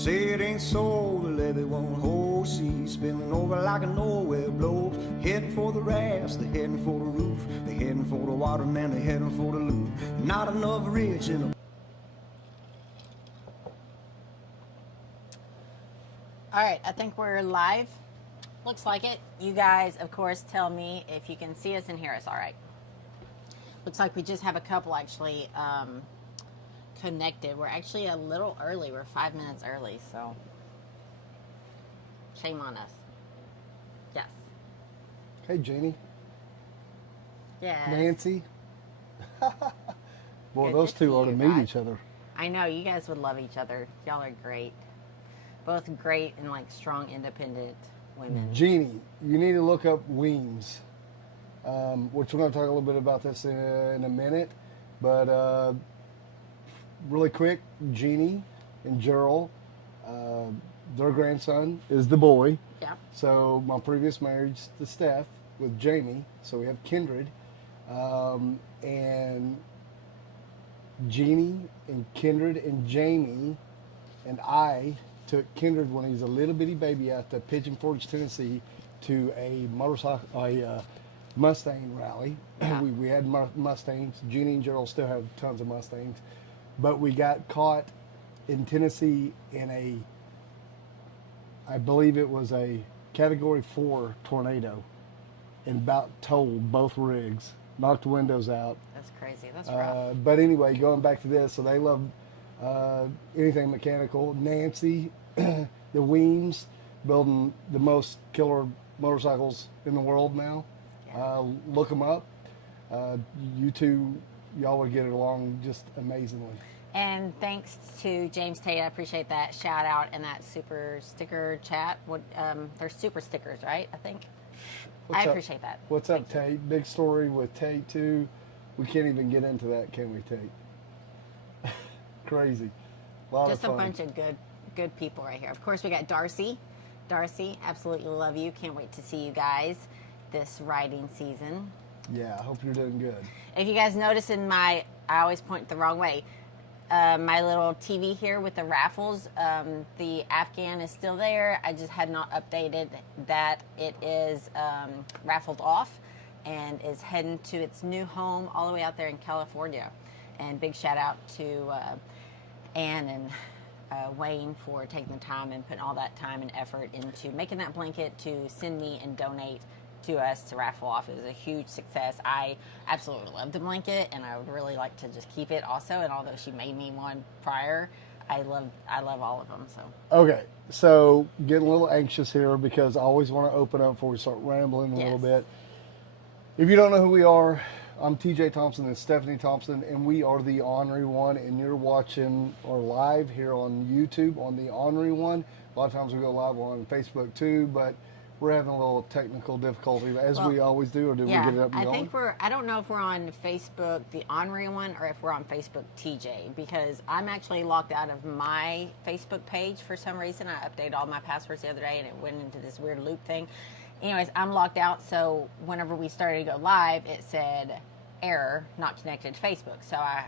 Say it ain't so, the levee won't hold. See, spilling over like a nowhere blows. Heading for the rafts, they're heading for the roof. They're heading for the water, man, they're heading for the loot. Not enough rich in a... All right, I think we're live. Looks like it. You guys, of course, tell me if you can see us and hear us all right. Looks like we just have a couple actually connected. We're actually a little early. We're 5 minutes early, so shame on us. Yes. Hey, Jeannie. Yes. Nancy. Boy, Good those to two see ought to you meet guys. each other. I know, you guys would love each other. Y'all are great. Both great and like strong, independent women. Jeannie, you need to look up Weems, which we're going to talk a little bit about this in a minute. But really quick, Jeannie and Gerald, their grandson is the boy. Yeah. So my previous marriage to Steph with Jamie, so we have kindred. And Jeannie and Kindred and Jamie and I took Kindred when he was a little bitty baby out to Pigeon Forge, Tennessee, to a Mustang rally. Yeah. We had Mustangs. Jeannie and Gerald still have tons of Mustangs, but we got caught in Tennessee in I believe it was a Category 4 tornado, and about totaled both rigs, knocked the windows out. That's crazy. That's rough. But anyway, going back to this, so they love anything mechanical. Nancy, the Weems, building the most killer motorcycles in the world now. Yeah. Look them up. You two, y'all would get it along just amazingly. And thanks to James Tate, I appreciate that shout out and that super sticker chat. They're super stickers, right? I think. I appreciate that. What's up, Tate? Big story with Tate too. We can't even get into that, can we, Tate? Crazy. Just a bunch of good people right here. Of course, we got Darcy. Darcy, absolutely love you. Can't wait to see you guys this riding season. Yeah, I hope you're doing good. If you guys notice I always point the wrong way. My little TV here with the Raffles, the Afghan is still there. I just had not updated that it is raffled off and is heading to its new home all the way out there in California. And big shout out to Ann and Wayne for taking the time and putting all that time and effort into making that blanket to send me and donate to us to raffle off. It was a huge success. I absolutely love the blanket, and I would really like to just keep it also. And although she made me one prior, I love all of them. So okay, so getting a little anxious here because I always want to open up before we start rambling a little bit. If you don't know who we are, I'm TJ Thompson and Stephanie Thompson, and we are the Ornery One, and you're watching or live here on YouTube on the Ornery One. A lot of times we go live on Facebook too, but we're having a little technical difficulty, as we always do, or did we get it up and going? I don't know if we're on Facebook, the Ornery One, or if we're on Facebook TJ, because I'm actually locked out of my Facebook page for some reason. I updated all my passwords the other day, and it went into this weird loop thing. Anyways, I'm locked out, so whenever we started to go live, it said, error, not connected to Facebook. So I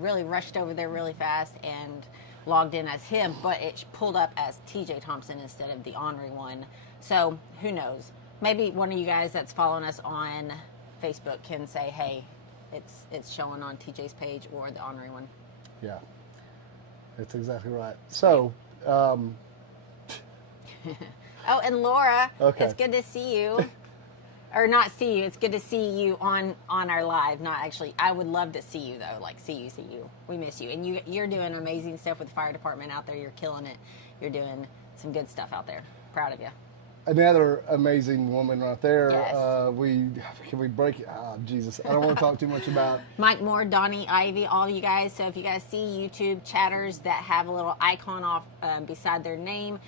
really rushed over there really fast and logged in as him, but it pulled up as TJ Thompson instead of the Ornery One. So who knows? Maybe one of you guys that's following us on Facebook can say, hey, it's showing on TJ's page or the Ornery One. Yeah, that's exactly right. So, oh, and Laura, okay. It's good to see you. Or not see you. It's good to see you on our live. Not actually. I would love to see you though. Like see you. We miss you, and you're doing amazing stuff with the fire department out there. You're killing it. You're doing some good stuff out there. Proud of you. Another amazing woman right there. Yes. Can we break it? Oh, Jesus. I don't want to talk too much about. Mike Moore, Donnie Ivy, all of you guys. So if you guys see YouTube chatters that have a little icon off beside their name,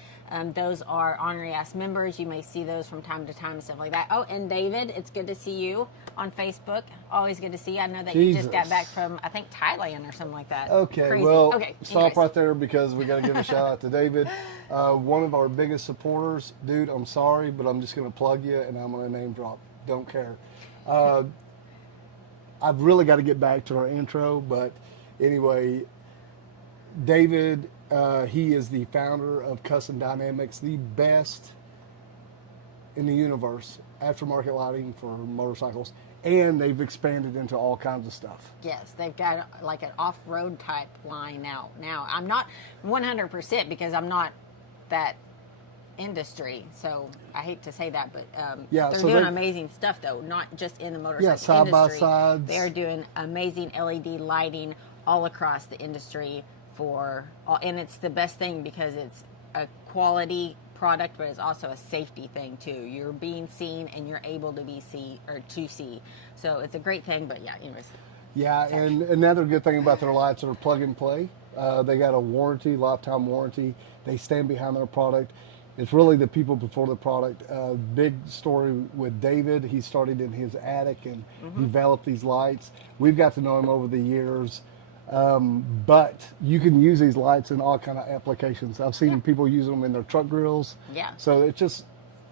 those are Ornery Ass members. You may see those from time to time and stuff like that. Oh, and David, it's good to see you on Facebook. Always good to see you. I know that you just got back from, I think, Thailand or something like that. Okay, Crazy. well, okay, stop right there because we got to give a shout out to David. One of our biggest supporters. Dude, I'm sorry, but I'm just going to plug you and I'm going to name drop. Don't care. I've really got to get back to our intro, but anyway, David He is the founder of Custom Dynamics, the best in the universe, aftermarket lighting for motorcycles, and they've expanded into all kinds of stuff. Yes, they've got like an off-road type line now. Now, I'm not 100% because I'm not that industry, so I hate to say that, but Yeah, they're so doing they- amazing stuff though, not just in the motorcycle Yeah, side by industry. sides. They're doing amazing LED lighting all across the industry for all, and it's the best thing because it's a quality product, but it's also a safety thing too. You're being seen and you're able to be to see. So it's a great thing, but yeah, anyways. Yeah, and another good thing about their lights are plug and play. They got a warranty, lifetime warranty. They stand behind their product. It's really the people before the product. Big story with David. He started in his attic and developed these lights. We've got to know him over the years. But you can use these lights in all kind of applications. I've seen people use them in their truck grills. Yeah. So it's just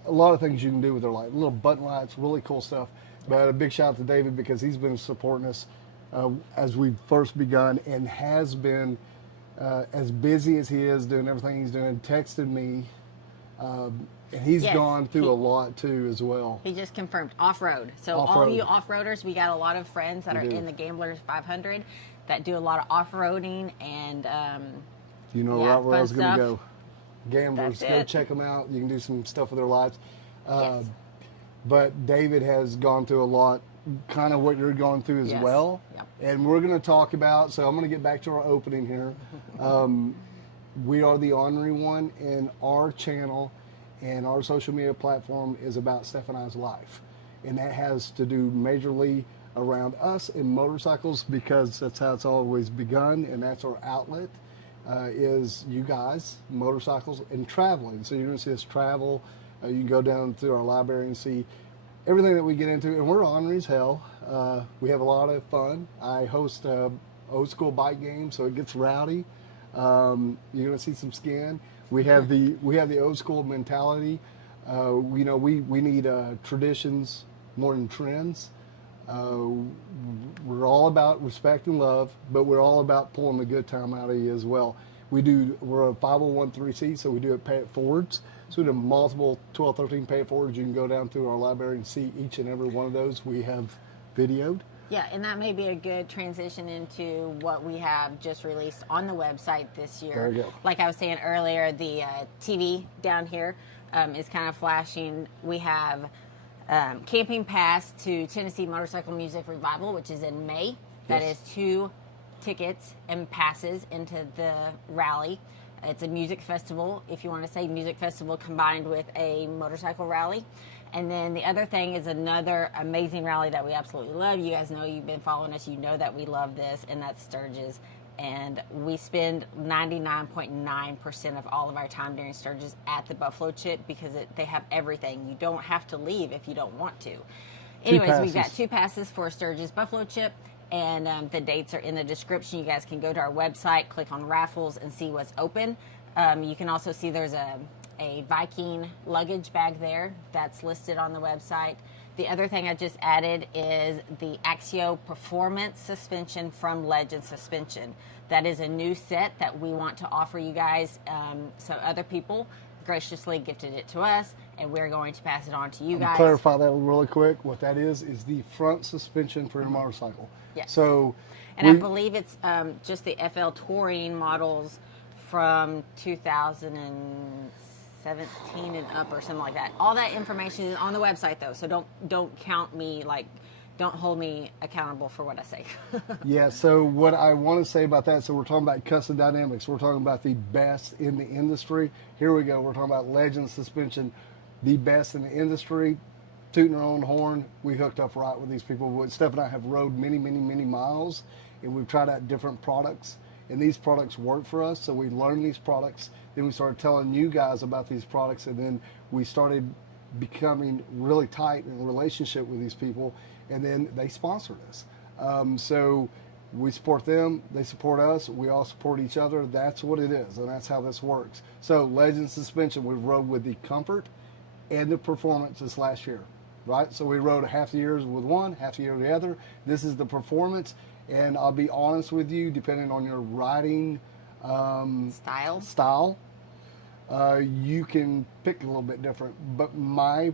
a lot of things you can do with their light. Little button lights, really cool stuff. But a big shout out to David because he's been supporting us as we've first begun and has been as busy as he is doing everything he's doing, texted me. And he's Yes, gone through a lot too as well. He just confirmed off-road. So all Off-road. you off-roaders, we got a lot of friends that We are do. in the Gamblers 500 that do a lot of off-roading and You know yeah, right where I was fun going to stuff. go. Gamblers, That's go it. check them out. You can do some stuff with their lives. yes. But David has gone through a lot, kind of what you're going through as Yes. well. Yep. And we're going to talk about, so I'm going to get back to our opening here. We are the Ornery One, and our channel and our social media platform is about Steph and I's life. And that has to do majorly around us and motorcycles because that's how it's always begun, and that's our outlet. Is you guys, motorcycles, and traveling. So you're going to see us travel. You can go down through our library and see everything that we get into. And we're ornery as hell. We have a lot of fun. I host a old school bike game, so it gets rowdy. You're going to see some skin. We have the old school mentality. We need traditions more than trends. We're all about respect and love, but we're all about pulling the good time out of you as well. We're a 501c, so we do it pay it forwards. So we do multiple 12, 13 pay it forwards. You can go down through our library and see each and every one of those we have videoed. Yeah, and that may be a good transition into what we have just released on the website this year. There you go. Like I was saying earlier, the TV down here is kind of flashing. We have Camping Pass to Tennessee Motorcycle Music Revival, which is in May. That Yes. is 2 tickets and passes into the rally. It's a music festival, if you want to say music festival combined with a motorcycle rally. And then the other thing is another amazing rally that we absolutely love. You guys know, you've been following us, you know that we love this, and that's Sturgis. And we spend 99.9% of all of our time during Sturgis at the Buffalo Chip because they have everything. You don't have to leave if you don't want to. Anyways, we've got passes. 2 passes for Sturgis Buffalo Chip, and the dates are in the description. You guys can go to our website, click on Raffles, and see what's open. You can also see there's a Viking luggage bag there that's listed on the website. The other thing I just added is the Axio Performance Suspension from Legend Suspension. That is a new set that we want to offer you guys. So other people graciously gifted it to us, and we're going to pass it on to you guys. Clarify that really quick. What that is the front suspension for your motorcycle. Yes. So, And I believe it's just the FL Touring models from 2017 and up or something like that. All that information is on the website though, so don't count me, like, don't hold me accountable for what I say. yeah, so what I want to say about that, so we're talking about Custom Dynamics. We're talking about the best in the industry. Here we go. We're talking about Legend Suspension, the best in the industry. Tooting our own horn, we hooked up right with these people. Steph and I have rode many, many, many miles, and we've tried out different products, and these products work for us, so we learned these products. Then we started telling you guys about these products, and then we started becoming really tight in a relationship with these people, and then they sponsored us. So we support them, they support us, we all support each other. That's what it is, and that's how this works. So Legend Suspension, we rode with the comfort and the performance this last year, right? So we rode half the years with one, half the year with the other. This is the performance, and I'll be honest with you, depending on your riding Style. You can pick a little bit different, but my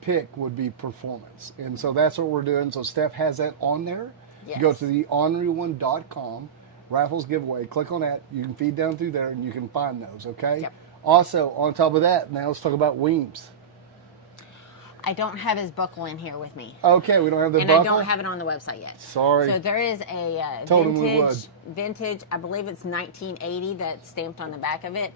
pick would be performance. And so that's what we're doing. So Steph has that on there. Yes. Go to the orneryone.com, Raffles giveaway. Click on that. You can feed down through there and you can find those, okay? Yep. Also, on top of that, now let's talk about Weems. I don't have his buckle in here with me. Okay, we don't have the and buckle? I don't have it on the website yet. Sorry. So there is a Told him we would. vintage, I believe it's 1980 that's stamped on the back of it.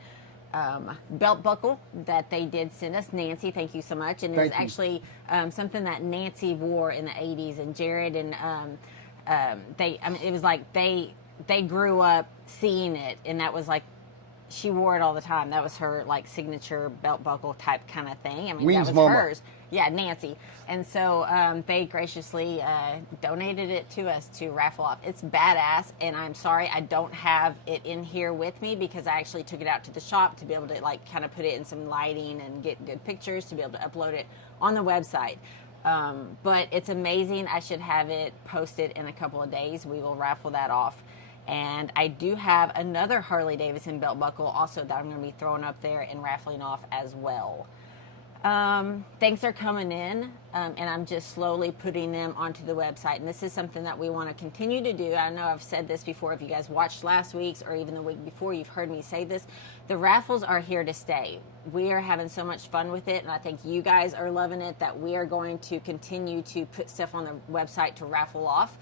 Belt buckle that they did send us. Nancy, thank you so much. And it's actually something that Nancy wore in the 80s, and Jared and it was like they grew up seeing it, and that was like, she wore it all the time. That was her like signature belt buckle type kind of thing. I mean, Weems that was mama. hers. Yeah, Nancy. And so they graciously donated it to us to raffle off. It's badass, and I'm sorry I don't have it in here with me because I actually took it out to the shop to be able to like kind of put it in some lighting and get good pictures to be able to upload it on the website. But it's amazing. I should have it posted in a couple of days. We will raffle that off. And I do have another Harley Davidson belt buckle also that I'm going to be throwing up there and raffling off as well. Things are coming in, and I'm just slowly putting them onto the website. And this is something that we want to continue to do. I know I've said this before. If you guys watched last week's or even the week before, you've heard me say this. The raffles are here to stay. We are having so much fun with it, and I think you guys are loving it, that we are going to continue to put stuff on the website to raffle off.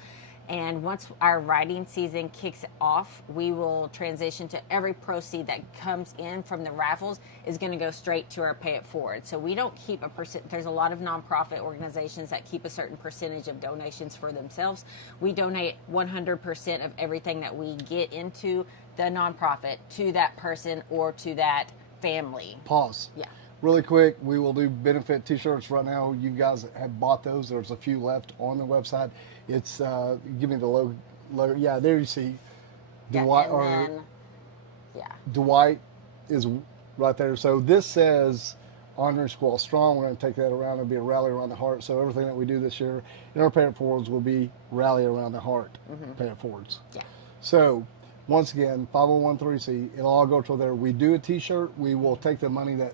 And once our riding season kicks off, we will transition to every proceed that comes in from the raffles is going to go straight to our Pay It Forward. So we don't keep a percent. There's a lot of nonprofit organizations that keep a certain percentage of donations for themselves. We donate 100% of everything that we get into the nonprofit to that person or to that family. Pause. Yeah. Really quick, we will do benefit t-shirts right now. You guys have bought those. There's a few left on the website. It's, give me the logo. Yeah, there you see. Dwight, Dwight is right there. So this says Honoring Squall Strong. We're going to take that around and be a rally around the heart. So everything that we do this year in our Pay It Forwards will be rally around the heart. Pay It Forwards. Yeah. So once again, 501(c), it'll all go to there. We do a t-shirt. We will take the money that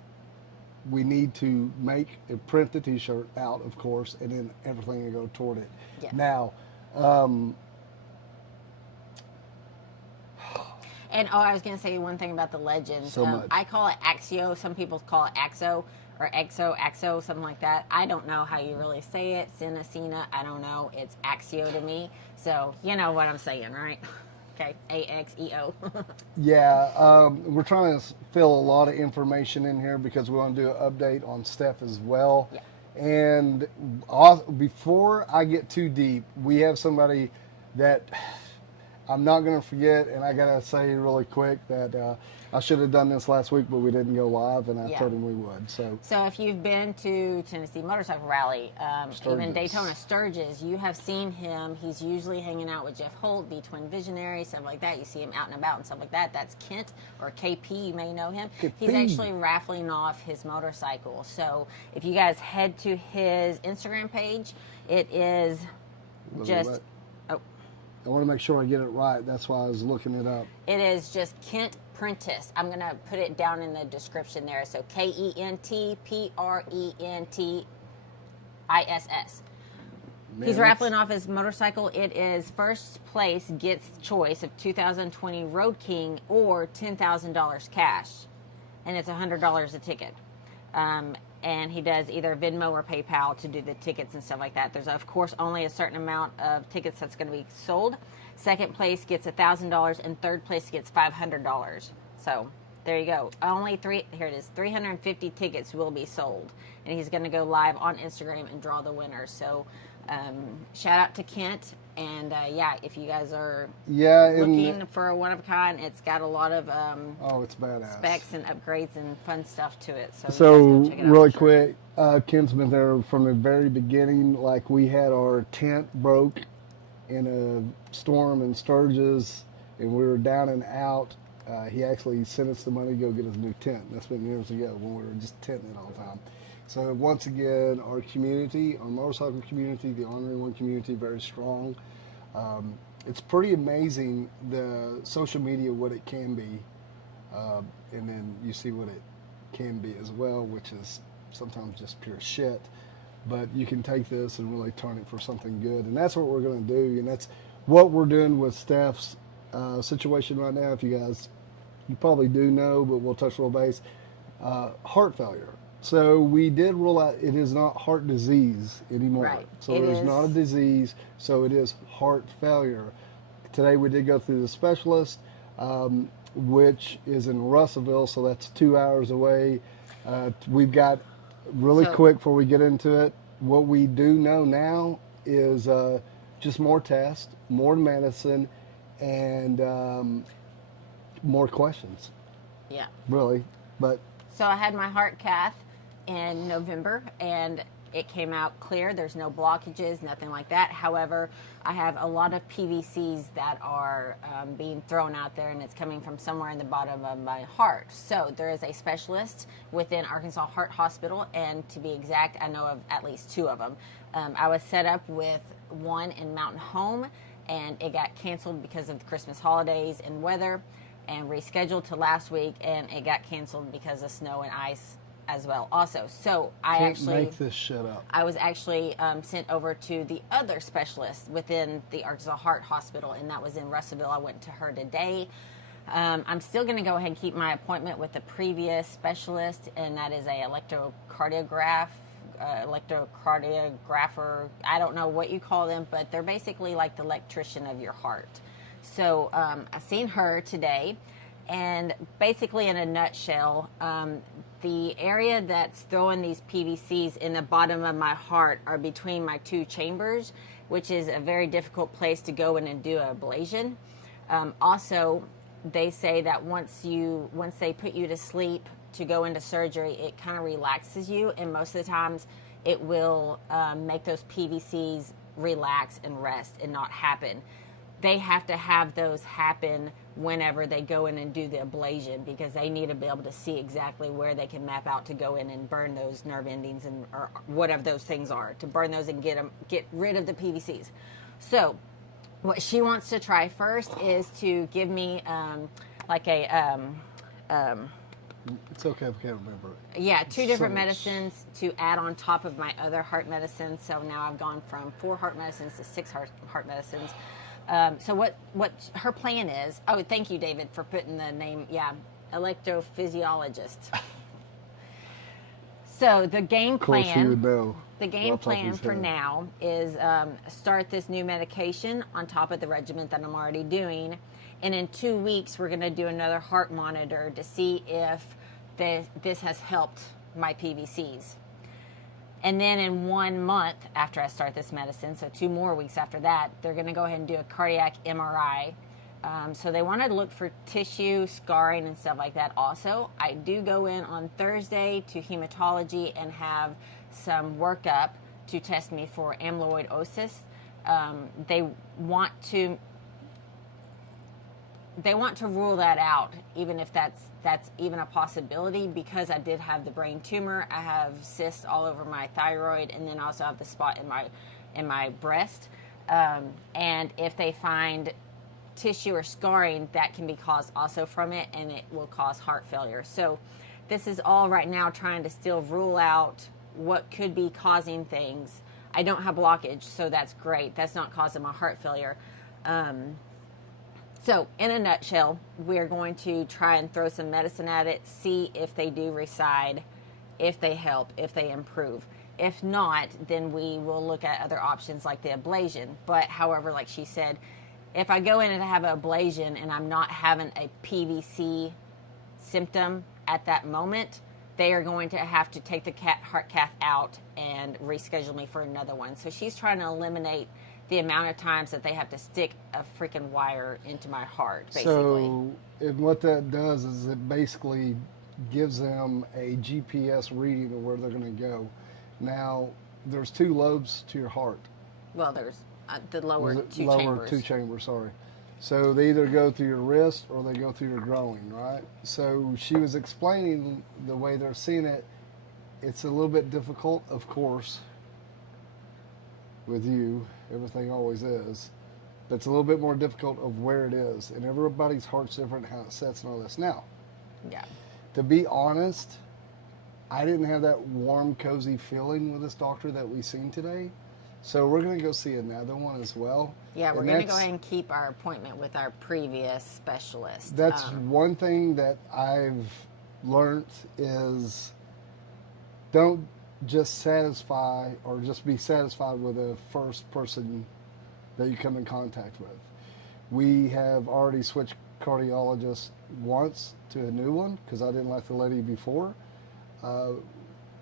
we need to make and print the t-shirt out, of course, and then everything will go toward it. Yeah. Now, and I was going to say one thing about the legends. So much. I call it Axio. Some people call it Axo or Axo, something like that. I don't know how you really say it. Cena, I don't know. It's Axio to me. So you know what I'm saying, right? Okay, AXEO. yeah, we're trying to fill a lot of information in here because we want to do an update on Steph as well. Yeah. And before I get too deep, we have somebody that I'm not going to forget, and I got to say really quick that I should have done this last week, but we didn't go live, and I told him we would. So if you've been to Tennessee Motorcycle Rally, even Daytona Sturgis, you have seen him. He's usually hanging out with Jeff Holt, B-Twin Visionary, stuff like that. You see him out and about and stuff like that. That's Kent, or KP, you may know him. KP. He's actually raffling off his motorcycle. So if you guys head to his Instagram page, it is just... I want to make sure I get it right. That's why I was looking it up. It is just Kent Prentice. I'm going to put it down in the description there. So KentPrentiss. He's raffling off his motorcycle. It is first place gets choice of 2020 Road King or $10,000 cash. And it's $100 a ticket. And he does either Venmo or PayPal to do the tickets and stuff like that. There's, of course, only a certain amount of tickets that's going to be sold. Second place gets $1,000, and third place gets $500. So there you go. Here it is, 350 tickets will be sold. And he's going to go live on Instagram and draw the winners. So shout out to Kent. And if you guys are looking for a one-of-a-kind, it's got a lot of it's badass specs and upgrades and fun stuff to it. So really quick, Kent's been there from the very beginning. Like, we had our tent broke in a storm in Sturgis, and we were down and out. He actually sent us the money to go get us a new tent. That's been years ago when we were just tenting it all the time. So once again, our community, our motorcycle community, the Ornery One community, very strong. it's pretty amazing the social media, what it can be, and then you see what it can be as well, which is sometimes just pure shit. But you can take this and really turn it for something good, and that's what we're going to do, and that's what we're doing with Steph's situation right now. If you guys, you probably do know, but we'll touch a little base. Heart failure. So we did rule out it is not heart disease anymore. Right. So It it is is. not a disease. So it is heart failure. Today we did go through the specialist, which is in Russellville, so that's 2 hours away. We've got really So- quick before we get into it. What we do know now is just more tests, more medicine, and more questions. Yeah. Really, but So I had my heart cath in November, and it came out clear. There's no blockages, nothing like that. However, I have a lot of PVCs that are being thrown out there, and it's coming from somewhere in the bottom of my heart. So there is a specialist within Arkansas Heart Hospital, and to be exact, I know of at least 2 of them. I was set up with one in Mountain Home, and it got canceled because of the Christmas holidays and weather, and rescheduled to last week, and it got canceled because of snow and ice as well also. So I can't actually make this shit up. I was actually sent over to the other specialist within the Arkansas Heart Hospital, and that was in Russellville. I went to her today. I'm still going to go ahead and keep my appointment with the previous specialist, and that is a electrocardiographer. I don't know what you call them, but they're basically like the electrician of your heart. So I've seen her today, and basically in a nutshell, the area that's throwing these PVCs in the bottom of my heart are between my 2 chambers, which is a very difficult place to go in and do an ablation. Also, they say that once they put you to sleep to go into surgery, it kind of relaxes you, and most of the times it will make those PVCs relax and rest and not happen. They have to have those happen whenever they go in and do the ablation, because they need to be able to see exactly where they can map out to go in and burn those nerve endings and or whatever those things are, to burn those and get rid of the PVCs. So what she wants to try first is to give me like a It's okay if I can't remember it. yeah, 2 different So much. medicines to add on top of my other heart medicine. So now I've gone from 4 heart medicines to 6 heart medicines. So what her plan is? Oh, thank you, David, for putting the name. Yeah, electrophysiologist. So the game Of course, plan. you would know. The game Off the top of plan his for head. now is start this new medication on top of the regimen that I'm already doing. And in 2 weeks, we're going to do another heart monitor to see if this has helped my PVCs. And then in 1 month after I start this medicine, so 2 more weeks after that, they're going to go ahead and do a cardiac MRI. So they wanted to look for tissue, scarring, and stuff like that also. I do go in on Thursday to hematology and have some workup to test me for amyloidosis. They want to rule that out, even if that's even a possibility, because I did have the brain tumor. I have cysts all over my thyroid, and then also have the spot in my breast. And if they find tissue or scarring, that can be caused also from it, and it will cause heart failure. So this is all right now trying to still rule out what could be causing things. I don't have blockage, so that's great. That's not causing my heart failure. So, in a nutshell, we're going to try and throw some medicine at it, see if they do reside, if they help, if they improve. If not, then we will look at other options like the ablation. But, however, like she said, if I go in and have an ablation and I'm not having a PVC symptom at that moment, they are going to have to take the heart cath out and reschedule me for another one. So she's trying to eliminate the amount of times that they have to stick a freaking wire into my heart, basically. So, and what that does is it basically gives them a GPS reading of where they're going to go. Now, there's 2 lobes to your heart. Well, there's the lower Was it 2 lower chambers. 2 chambers, sorry. So they either go through your wrist or they go through your groin, right? So she was explaining the way they're seeing it. It's a little bit difficult, of course, with you. Everything always is. It's a little bit more difficult of where it is, and everybody's heart's different, how it sets and all this. Now, Yeah. to be honest, I didn't have that warm, cozy feeling with this doctor that we seen today. So we're going to go see another one as well. Yeah, we're And going to go that's- ahead and keep our appointment with our previous specialist. That's one thing that I've learned is don't just satisfy or just be satisfied with the first person that you come in contact with. We have already switched cardiologists once to a new one because I didn't like the lady before. And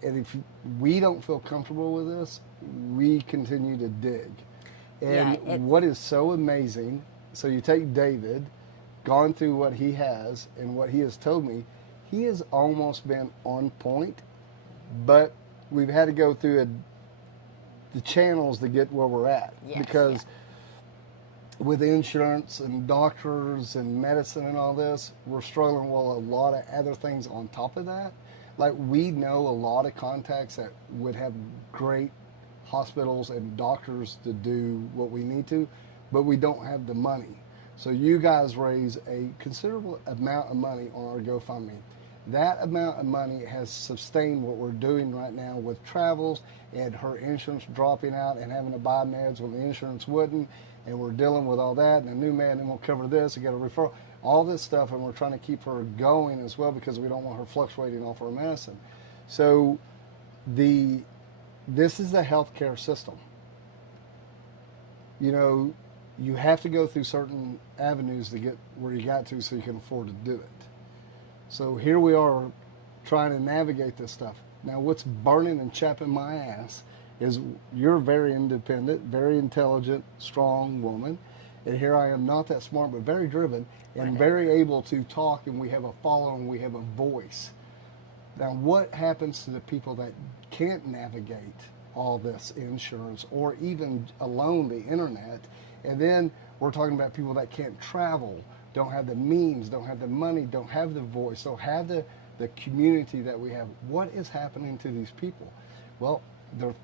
if we don't feel comfortable with this, we continue to dig. And Yeah, what is so amazing, so you take David, gone through what he has and what he has told me, he has almost been on point, but we've had to go through the channels to get where we're at. Yes, Because with insurance and doctors and medicine and all this, we're struggling with a lot of other things on top of that. Like, we know a lot of contacts that would have great hospitals and doctors to do what we need to, but we don't have the money. So you guys raise a considerable amount of money on our GoFundMe. That amount of money has sustained what we're doing right now with travels and her insurance dropping out and having to buy meds when the insurance wouldn't, and we're dealing with all that, and a new man won't cover this, and get a referral, all this stuff, and we're trying to keep her going as well because we don't want her fluctuating off her medicine. So this is a healthcare system. You know, you have to go through certain avenues to get where you got to so you can afford to do it. So here we are trying to navigate this stuff. Now, what's burning and chapping my ass is you're very independent, very intelligent, strong woman. And here I am, not that smart, but very driven and very able to talk, and we have a following, we have a voice. Now, what happens to the people that can't navigate all this insurance or even alone the internet? And then we're talking about people that can't travel, don't have the means, don't have the money, don't have the voice, don't have the community that we have. What is happening to these people? Well, they're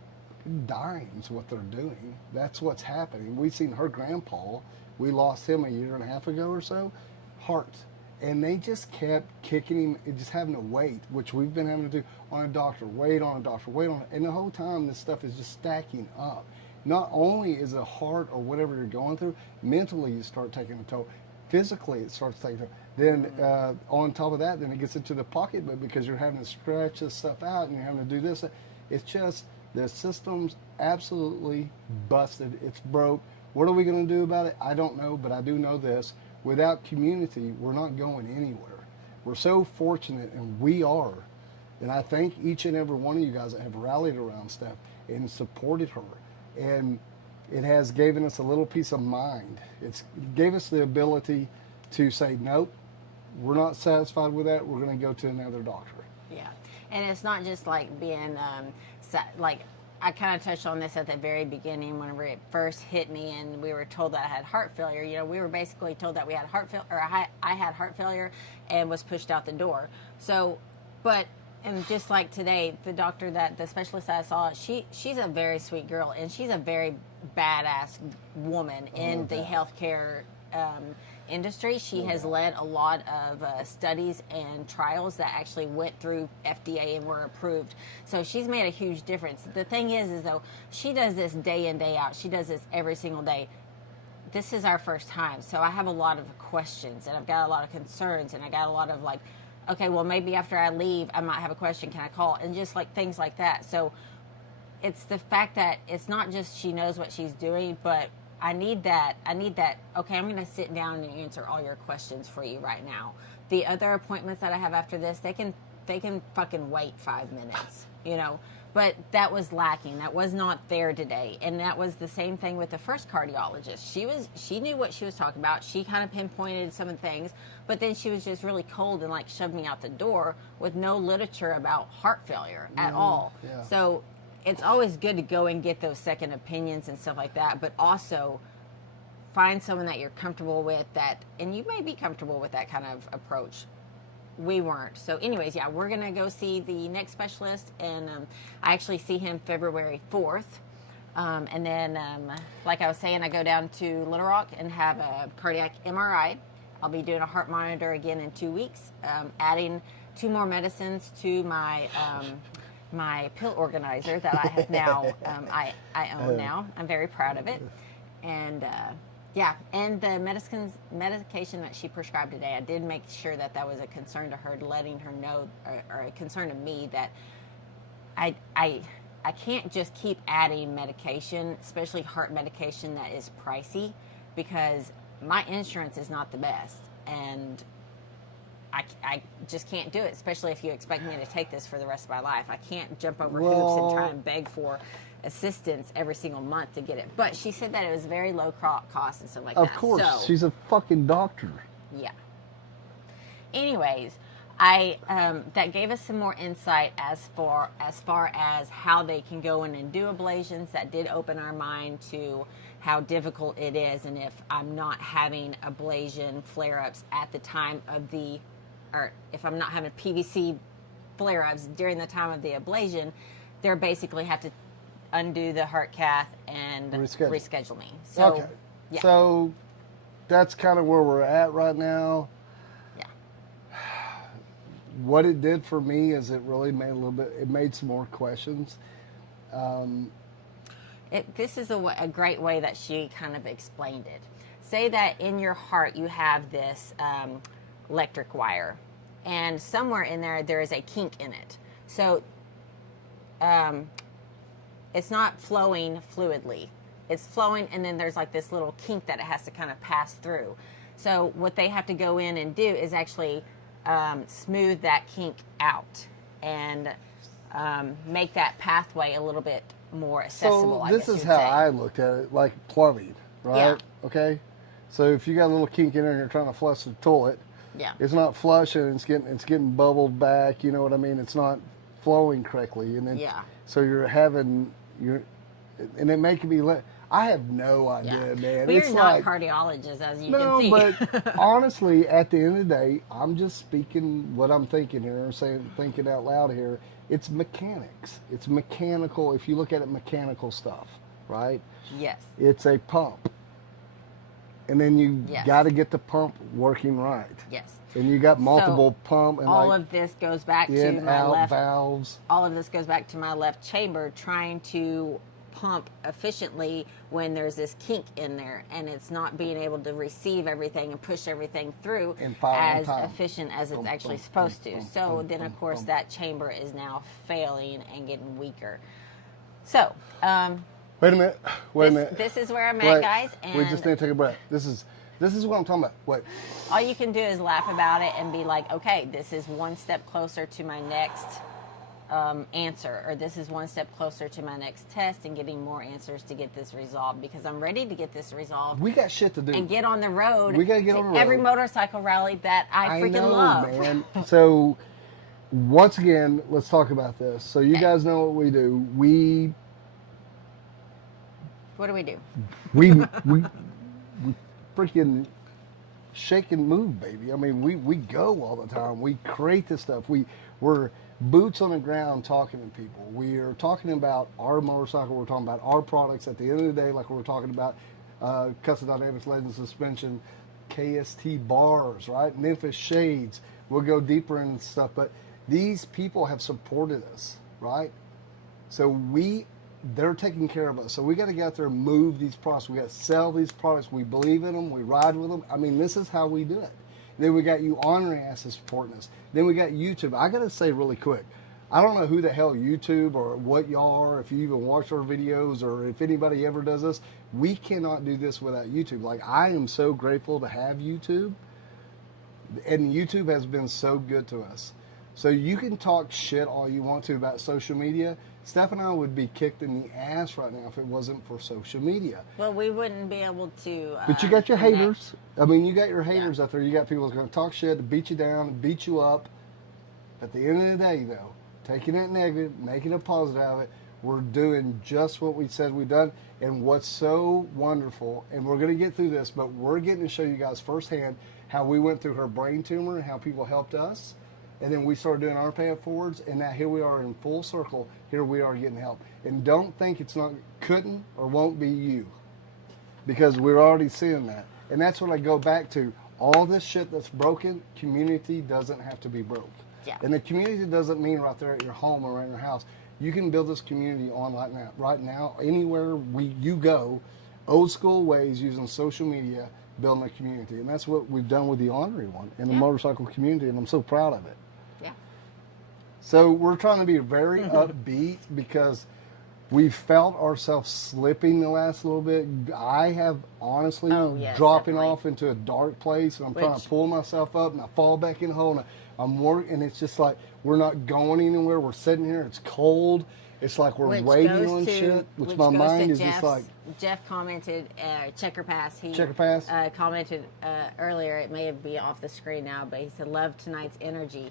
dying is what they're doing. That's what's happening. We've seen her grandpa, we lost him a year and a half ago or so, heart. And they just kept kicking him, just having to wait, which we've been having to do on a doctor, wait on a doctor, wait on it. And the whole time this stuff is just stacking up. Not only is it heart or whatever you're going through, mentally you start taking a toll. Physically it starts taking a toll. Then on top of that, then it gets into the pocketbook because you're having to stretch this stuff out and you're having to do this. It's just, the system's absolutely busted. It's broke. What are we going to do about it? I don't know, but I do know this. Without community, we're not going anywhere. We're so fortunate, and we are. And I thank each and every one of you guys that have rallied around stuff and supported her. And it has given us a little peace of mind. It gave us the ability to say, nope, we're not satisfied with that. We're going to go to another doctor. Yeah, and it's not just like being like, I kind of touched on this at the very beginning whenever it first hit me, and we were told that I had heart failure. You know, we were basically told that we had heart failure, or I had heart failure, and was pushed out the door. So, and just like today, the doctor the specialist I saw, she's a very sweet girl, and she's a very badass woman in the healthcare industry. She has led a lot of studies and trials that actually went through FDA and were approved. So she's made a huge difference. The thing is though, she does this day in, day out. She does this every single day. This is our first time. So I have a lot of questions, and I've got a lot of concerns, and I got a lot of like, okay, well, maybe after I leave, I might have a question. Can I call? And just like things like that. So it's the fact that it's not just she knows what she's doing, but I need that. Okay, I'm going to sit down and answer all your questions for you right now. The other appointments that I have after this, they can fucking wait 5 minutes, you know. But that was lacking. That was not there today. And that was the same thing with the first cardiologist. She knew what she was talking about. She kind of pinpointed some of the things, but then she was just really cold and like shoved me out the door with no literature about heart failure at all. Yeah. So it's always good to go and get those second opinions and stuff like that, but also find someone that you're comfortable with, and you may be comfortable with that kind of approach. We weren't. So anyways, yeah, we're going to go see the next specialist, and I actually see him February 4th. And then, like I was saying, I go down to Little Rock and have a cardiac MRI. I'll be doing a heart monitor again in 2 weeks, adding 2 more medicines to my my pill organizer that I have now. I own now. I'm very proud of it. And yeah, and the medication that she prescribed today, I did make sure that that was a concern to her, letting her know, or a concern to me, that I can't just keep adding medication, especially heart medication that is pricey, because my insurance is not the best, and I just can't do it, especially if you expect me to take this for the rest of my life. I can't jump over hoops and try and beg for assistance every single month to get it. But she said that it was very low cost and stuff like that. Of course, so, she's a fucking doctor. Yeah. Anyways, I that gave us some more insight as far as how they can go in and do ablations. That did open our mind to how difficult it is, and if I'm not having ablation flare-ups at the time of the, or if I'm not having PVC flare-ups during the time of the ablation, they're basically have to undo the heart cath and reschedule me. So, okay. Yeah. So that's kind of where we're at right now. Yeah. What it did for me is it really made it made some more questions. This is a great way that she kind of explained it. Say that in your heart you have this electric wire, and somewhere in there is a kink in it. So it's not flowing fluidly. It's flowing, and then there's like this little kink that it has to kind of pass through. So what they have to go in and do is actually smooth that kink out and make that pathway a little bit more accessible. So this is how I looked at it, like plumbing, right? Yeah. Okay. So if you got a little kink in there and you're trying to flush the toilet, Yeah. it's not flushing. It's getting bubbled back. You know what I mean? It's not flowing correctly, and then so and it making me I have no idea, man. We're it's not like, cardiologists, as you can see. But honestly, at the end of the day, I'm just speaking what I'm thinking here, thinking out loud here. It's mechanics. It's mechanical. If you look at it, mechanical stuff, right? Yes. It's a pump, and then you got to get the pump working right. Yes. And you got multiple pump and all of this goes back to my left valves. All of this goes back to my left chamber, trying to pump efficiently when there's this kink in there, and it's not being able to receive everything and push everything through as efficient as it's actually supposed to. So then, of course, that chamber is now failing and getting weaker. So, wait a minute. This is where I'm at, guys. And we just need to take a breath. This is what I'm talking about. Wait. All you can do is laugh about it and be like, okay, this is one step closer to my next answer, or this is one step closer to my next test and getting more answers to get this resolved, because I'm ready to get this resolved. We got shit to do. And get on the road. We got to get on the road. Every motorcycle rally that I freaking love. Man. So, once again, let's talk about this. So, you guys know what we do. What do we do? We freaking shake and move, baby. I mean, we go all the time. We create this stuff. We're boots on the ground talking to people. We are talking about our motorcycle. We're talking about our products. At the end of the day, like we were talking about Custom Dynamics Legend Suspension, KST bars, right? Memphis Shades. We'll go deeper into stuff. But these people have supported us, right? So they're taking care of us. So we got to get out there and move these products. We got to sell these products. We believe in them. We ride with them. I mean, this is how we do it. Then we got you Ornery Asses supporting us. Then we got YouTube. I got to say really quick, I don't know who the hell YouTube or what y'all are, if you even watch our videos or if anybody ever does this. We cannot do this without YouTube. Like, I am so grateful to have YouTube. And YouTube has been so good to us. So you can talk shit all you want to about social media. Steph and I would be kicked in the ass right now if it wasn't for social media. Well, we wouldn't be able to. But you got your haters. I mean, you got your haters out there. You got people that's going to talk shit, to beat you down, beat you up. At the end of the day, though, taking that negative, making a positive out of it, we're doing just what we said we've done. And what's so wonderful, and we're going to get through this, but we're getting to show you guys firsthand how we went through her brain tumor and how people helped us. and then we started doing our pay it forwards, and now here we are in full circle. Here we are getting help. And don't think it's not, couldn't or won't be you, because we're already seeing that. And that's what I go back to. All this shit that's broken, community doesn't have to be broke. Yeah. And the community doesn't mean right there at your home or at your house. You can build this community online now. Right now, anywhere you go, old school ways using social media, building a community. And that's what we've done with the Ornery One in the motorcycle community, and I'm so proud of it. Yeah. So we're trying to be very upbeat because we felt ourselves slipping the last little bit. I have honestly dropping definitely. off into a dark place, and I'm trying to pull myself up, and I fall back in the hole, and I'm working, and it's just like we're not going anywhere. We're sitting here. It's cold. It's like we're waiting on shit, which my mind is just like. Jeff commented, Checker Pass. Checker Pass? Commented earlier, it may be off the screen now, but he said, love tonight's energy,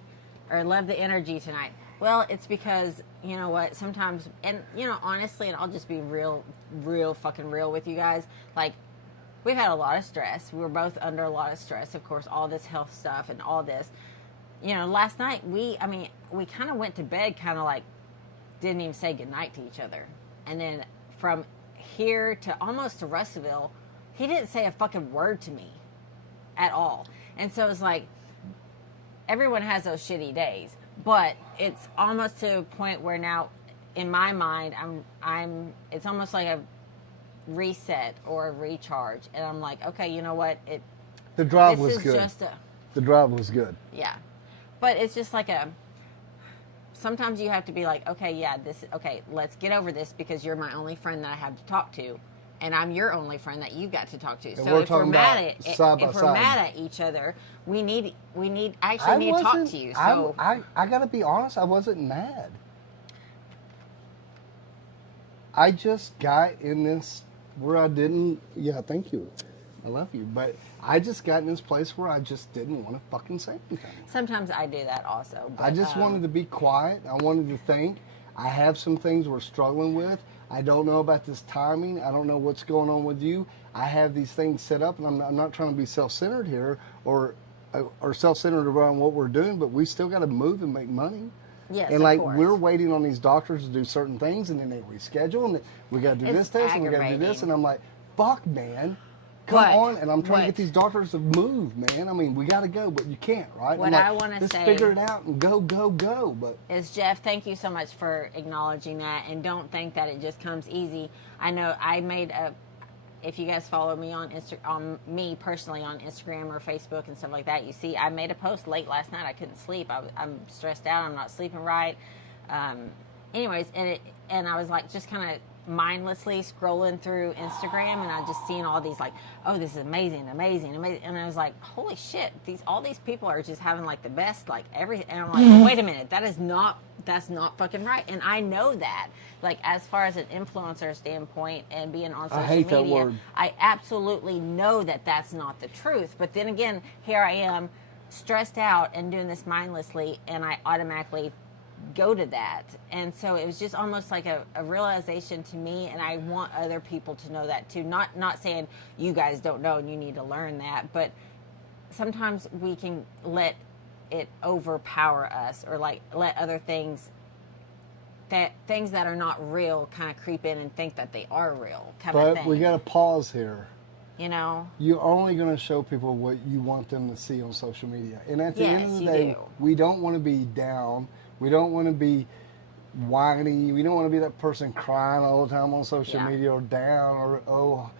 or love the energy tonight. Well, it's because, you know what, sometimes, and, you know, honestly, and I'll just be real fucking real with you guys, like, we've had a lot of stress. We were both under a lot of stress, of course, all this health stuff and all this. You know, last night, we kind of went to bed kind of like, didn't even say goodnight to each other. And then from here to almost to Russellville, he didn't say a fucking word to me at all. And so it's like, everyone has those shitty days, but it's almost to a point where now, in my mind, it's almost like a reset or a recharge. And I'm like, okay, you know what? The drive was good. The drive was good. Yeah. But it's just like sometimes you have to be like, okay, let's get over this because you're my only friend that I have to talk to, and I'm your only friend that you got to talk to. So if we're mad at each other, we need to talk to you. So I got to be honest, I wasn't mad. I just got in this where I didn't. Yeah, thank you. I love you, but I just got in this place where I just didn't want to fucking say anything. Sometimes I do that also. But, I just wanted to be quiet. I wanted to think. I have some things we're struggling with. I don't know about this timing. I don't know what's going on with you. I have these things set up, and I'm not trying to be self-centered here or self-centered around what we're doing, but we still got to move and make money. Yes, and like of course. we're waiting on these doctors to do certain things, and then they reschedule, and we got to do this test, and we got to do this, and I'm like, fuck, man. Come on, and I'm trying to get these doctors to move, man. I mean, we got to go, but you can't, right? What I want to say... Let's figure it out and go, but... Is, Jeff, thank you so much for acknowledging that, and don't think that it just comes easy. I know I made a... If you guys follow me on me personally on Instagram or Facebook and stuff like that, you see I made a post late last night. I couldn't sleep. I'm stressed out. I'm not sleeping right. Anyways, and I was like just kind of mindlessly scrolling through Instagram, and I just seen all these like, oh, this is amazing, and I was like, holy shit, all these people are just having like the best like everything, and I'm like, wait a minute, that's not fucking right, and I know that, like as far as an influencer standpoint and being on social media, that word. I absolutely know that that's not the truth, but then again, here I am stressed out and doing this mindlessly, and I automatically go to that. And so it was just almost like a realization to me, and I want other people to know that too. Not saying you guys don't know and you need to learn that, but sometimes we can let it overpower us, or like let other things that are not real kind of creep in and think that they are real kind of thing. But we got to pause here. You know, you're only going to show people what you want them to see on social media, and at the end of the day, we don't want to be down. We don't want to be whiny. We don't want to be that person crying all the time on social media, or down, or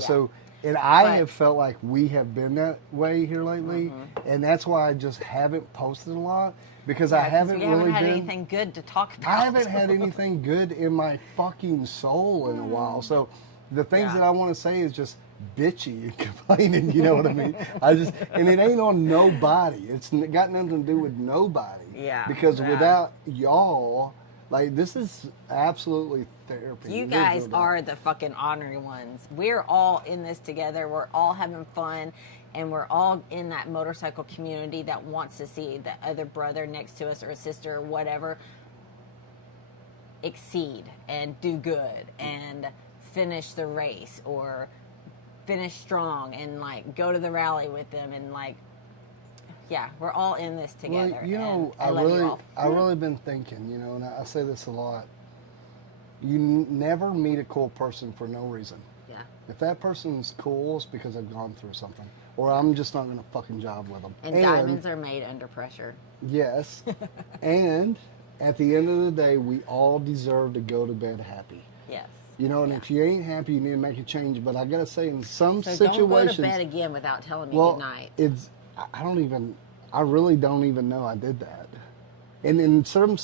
so. And I have felt like we have been that way here lately, and that's why I just haven't posted a lot, because I haven't really had anything good to talk about. I haven't had anything good in my fucking soul in a while. So the things that I want to say is just bitchy and complaining, you know what I mean? And it ain't on nobody. It's got nothing to do with nobody. Yeah. Because without y'all, like, this is absolutely therapy. You guys are the fucking Ornery Ones. We're all in this together. We're all having fun, and we're all in that motorcycle community that wants to see the other brother next to us, or a sister, or whatever, exceed and do good and finish the race, or finish strong, and like go to the rally with them, and like yeah, we're all in this together. Well, you know, and I love you all. I really been thinking, you know, and I say this a lot. You never meet a cool person for no reason. Yeah. If that person's cool, it's because I've gone through something, or I'm just not going to fucking job with them. And diamonds are made under pressure. Yes, and at the end of the day, we all deserve to go to bed happy. Yes. You know, and if you ain't happy, you need to make a change. But I gotta say, in some So situations, don't go to bed again without telling me good night. I really don't even know I did that. And in certain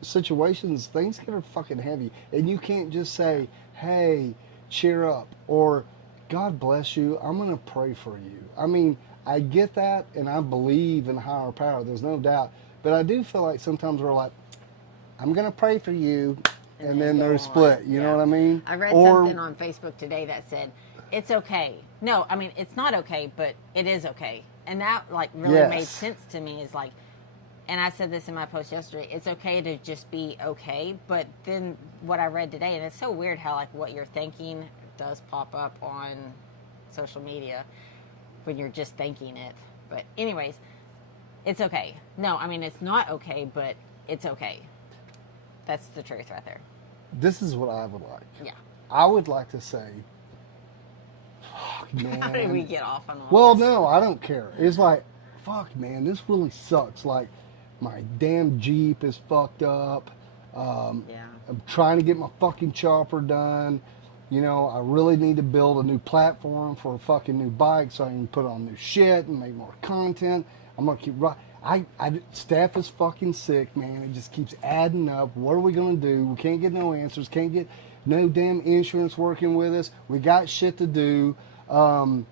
situations, things get fucking heavy, and you can't just say, "Hey, cheer up," or "God bless you. I'm gonna pray for you." I mean, I get that, and I believe in higher power. There's no doubt, but I do feel like sometimes we're like, "I'm gonna pray for you." And then they're split. You know what I mean? I read something on Facebook today that said, it's okay. No, I mean, it's not okay, but it is okay. And that, like, really made sense to me. Is like, and I said this in my post yesterday, it's okay to just be okay. But then what I read today, and it's so weird how, like, what you're thinking does pop up on social media when you're just thinking it. But anyways, it's okay. No, I mean, it's not okay, but it's okay. That's the truth right there. This is what I would like. Yeah. I would like to say, fuck, man. How did we get off on all Well, this? no, I don't care. It's like, fuck, man, this really sucks. Like, my damn Jeep is fucked up. I'm trying to get my fucking chopper done. You know, I really need to build a new platform for a fucking new bike so I can put on new shit and make more content. I'm going to keep staff is fucking sick, man. It just keeps adding up. What are we going to do? We can't get no answers. Can't get no damn insurance working with us. We got shit to do. And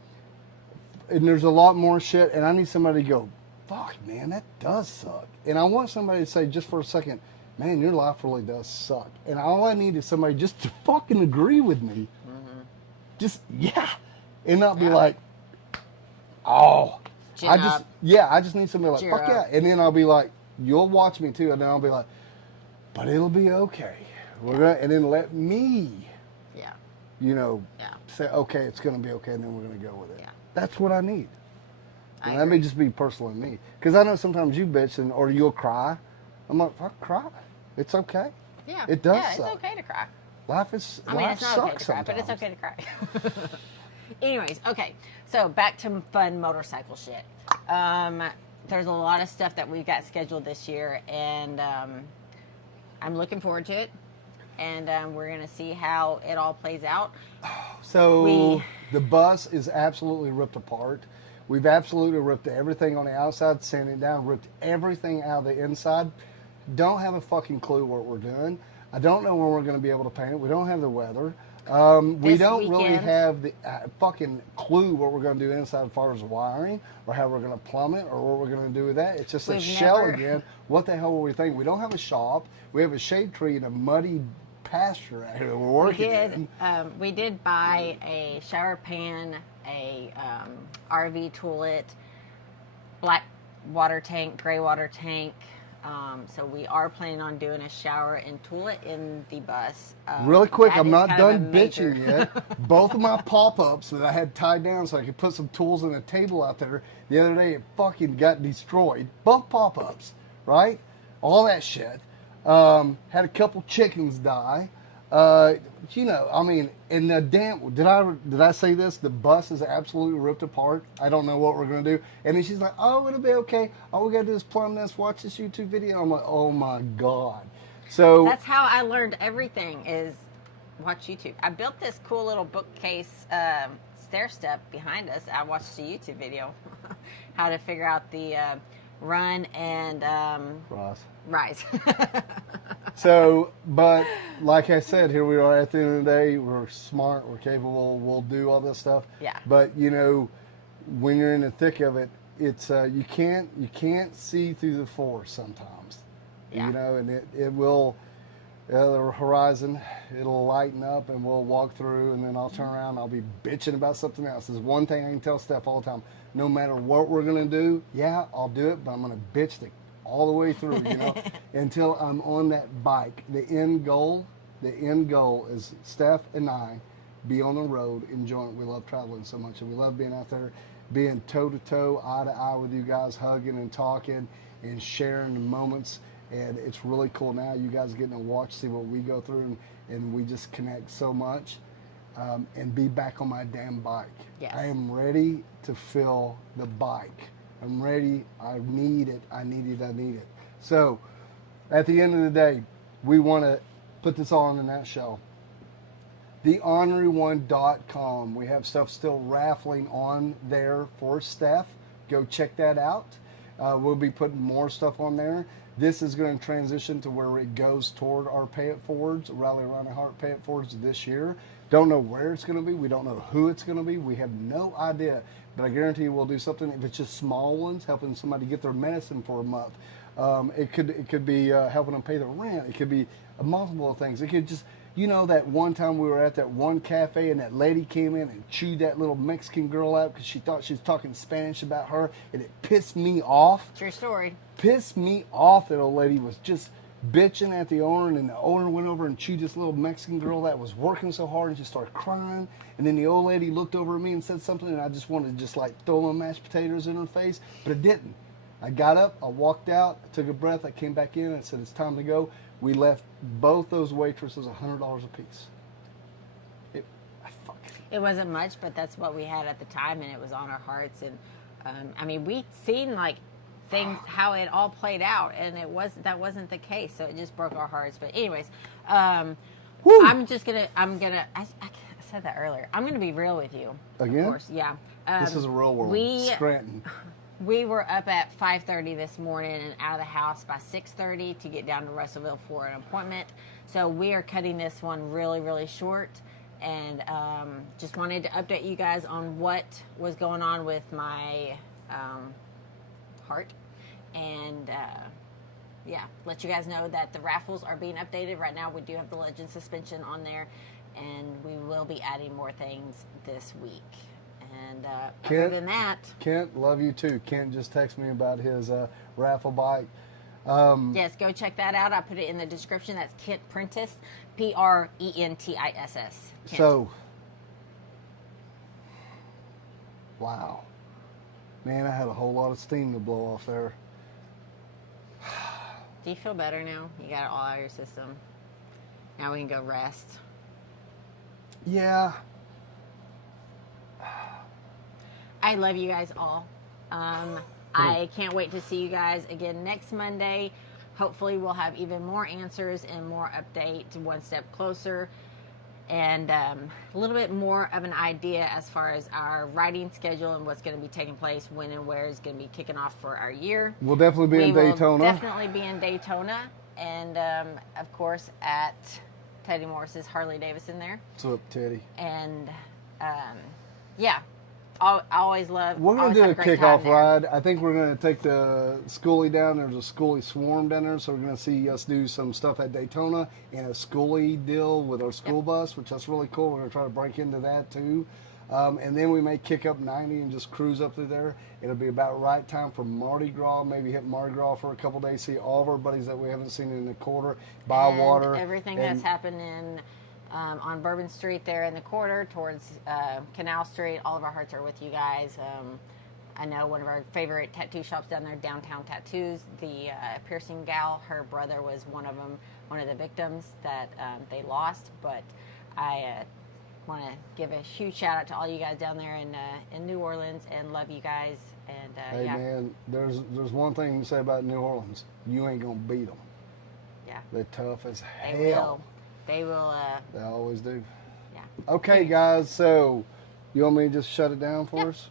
there's a lot more shit. And I need somebody to go, fuck, man, that does suck. And I want somebody to say just for a second, man, your life really does suck. And all I need is somebody just to fucking agree with me. Mm-hmm. Just, yeah. And not be like, oh. I just need somebody like, fuck yeah. And then I'll be like, you'll watch me too. And then I'll be like, but it'll be okay. And then let me, you know, say, okay, it's going to be okay. And then we're going to go with it. Yeah. That's what I need. And that may just be personally me. Because I know sometimes you bitch or you'll cry. I'm like, fuck, cry. It's okay. Yeah. It does it's suck. okay to cry. Life is, I mean, it's not okay to cry, but it's okay to cry. Anyways, okay. So back to fun motorcycle shit. There's a lot of stuff that we've got scheduled this year, and I'm looking forward to it. And we're going to see how it all plays out. So the bus is absolutely ripped apart. We've absolutely ripped everything on the outside, sanded it down, ripped everything out of the inside. Don't have a fucking clue what we're doing. I don't know when we're going to be able to paint it. We don't have the weather. We don't really have the fucking clue what we're going to do inside as far as wiring or how we're going to plumb it or what we're going to do with that. It's just a shell again. What the hell were we thinking? We don't have a shop. We have a shade tree and a muddy pasture out here that we're working in. We did buy a shower pan, a RV toilet, black water tank, gray water tank. So we are planning on doing a shower and toilet in the bus. Really quick, I'm not done bitching yet. Both of my pop-ups that I had tied down so I could put some tools on a table out there, the other day it fucking got destroyed. Both pop-ups, right? All that shit. Had a couple chickens die. You know, I mean, and the damn, did I say this? The bus is absolutely ripped apart. I don't know what we're going to do. And then she's like, oh, it'll be okay. All we got to do is plumb this, watch this YouTube video. I'm like, oh my God. So that's how I learned everything is watch YouTube. I built this cool little bookcase stair step behind us. I watched a YouTube video how to figure out the run and rise. So, but like I said, here we are at the end of the day. We're smart. We're capable. We'll do all this stuff. Yeah. But you know, when you're in the thick of it, it's you can't see through the forest sometimes. Yeah. You know, and it will the horizon. It'll lighten up, and we'll walk through, and then I'll turn around. And I'll be bitching about something else. There's one thing I can tell Steph all the time. No matter what we're gonna do, yeah, I'll do it, but I'm gonna bitch all the way through, you know, until I'm on that bike. The end goal is Steph and I be on the road enjoying it. We love traveling so much, and we love being out there being toe-to-toe, eye-to-eye with you guys, hugging and talking and sharing the moments. And it's really cool now. You guys are getting to watch, see what we go through, and we just connect so much. And be back on my damn bike. Yes. I am ready to fill the bike. I'm ready. I need it. I need it. I need it. So, at the end of the day, we want to put this all in a nutshell. TheOrneryOne.com. We have stuff still raffling on there for Steph. Go check that out. We'll be putting more stuff on there. This is going to transition to where it goes toward our Pay It Forwards, Rally Around the Heart Pay It Forwards this year. Don't know where it's going to be. We don't know who it's going to be. We have no idea. But I guarantee you we'll do something. If it's just small ones, helping somebody get their medicine for a month. It could be helping them pay the rent. It could be multiple things. It could just, you know, that one time we were at that one cafe and that lady came in and chewed that little Mexican girl out because she thought she was talking Spanish about her, and it pissed me off. True story. Pissed me off that old lady was just bitching at the owner, and the owner went over and chewed this little Mexican girl that was working so hard and just started crying. And then the old lady looked over at me and said something, and I just wanted to just like throw my mashed potatoes in her face, but it didn't. I got up, I walked out, I took a breath, I came back in, and I said, it's time to go. We left both those waitresses $100 a piece. It wasn't much, but that's what we had at the time, and it was on our hearts. And I mean, we'd seen like things, how it all played out, and that wasn't the case. So it just broke our hearts. But anyways, I said that earlier. I'm gonna be real with you. Again? Of course, yeah. This is a real world. Scranton. We were up at 5:30 this morning and out of the house by 6:30 to get down to Russellville for an appointment. So we are cutting this one really, really short, and just wanted to update you guys on what was going on with my heart, and let you guys know that the raffles are being updated. Right now we do have the Legend suspension on there, and we will be adding more things this week. And other than that, Kent, love you too. Kent just texted me about his raffle bike. Yes, go check that out. I put it in the description. That's Kent Prentiss, Prentiss. Kent. So, wow, man, I had a whole lot of steam to blow off there. Do you feel better now? You got it all out of your system. Now we can go rest. Yeah. I love you guys all. I can't wait to see you guys again next Monday. Hopefully we'll have even more answers and more updates, one step closer, and a little bit more of an idea as far as our riding schedule and what's going to be taking place, when and where is going to be kicking off for our year. We'll definitely be in Daytona. We'll definitely be in Daytona, and of course at Teddy Morris's Harley Davidson there. What's up, Teddy? And yeah. I always love. We're going to do a kickoff ride. I think we're going to take the schoolie down. There's a schoolie swarm down there, so we're going to see us do some stuff at Daytona and a schoolie deal with our school bus, which that's really cool. We're going to try to break into that too. And then we may kick up 90 and just cruise up through there. It'll be about right time for Mardi Gras. Maybe hit Mardi Gras for a couple days, see all of our buddies that we haven't seen in the quarter, buy water. Everything that's happening on Bourbon Street there in the quarter towards Canal Street. All of our hearts are with you guys. I know one of our favorite tattoo shops down there, Downtown Tattoos, the piercing gal, her brother was one of the victims that they lost. But I want to give a huge shout out to all you guys down there in New Orleans, and love you guys. And hey man, there's one thing to say about New Orleans: you ain't gonna beat them. Yeah, they're tough as hell. They will. They will. They always do. Yeah. Okay, guys. So, you want me to just shut it down for us?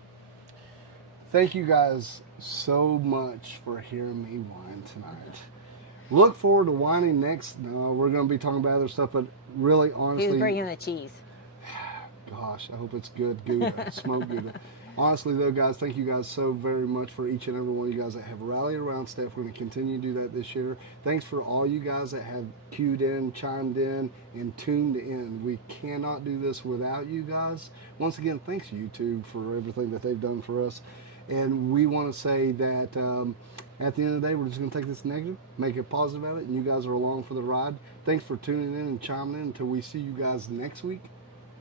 Thank you guys so much for hearing me whine tonight. Look forward to whining next. No, we're going to be talking about other stuff, but really, honestly, who's bringing the cheese? Gosh, I hope it's good Gouda, smoked Gouda. Honestly, though, guys, thank you guys so very much for each and every one of you guys that have rallied around Steph. We're going to continue to do that this year. Thanks for all you guys that have queued in, chimed in, and tuned in. We cannot do this without you guys. Once again, thanks YouTube for everything that they've done for us. And we want to say that at the end of the day, we're just going to take this negative, make it positive out of it, and you guys are along for the ride. Thanks for tuning in and chiming in. Until we see you guys next week,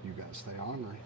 you guys stay ornery.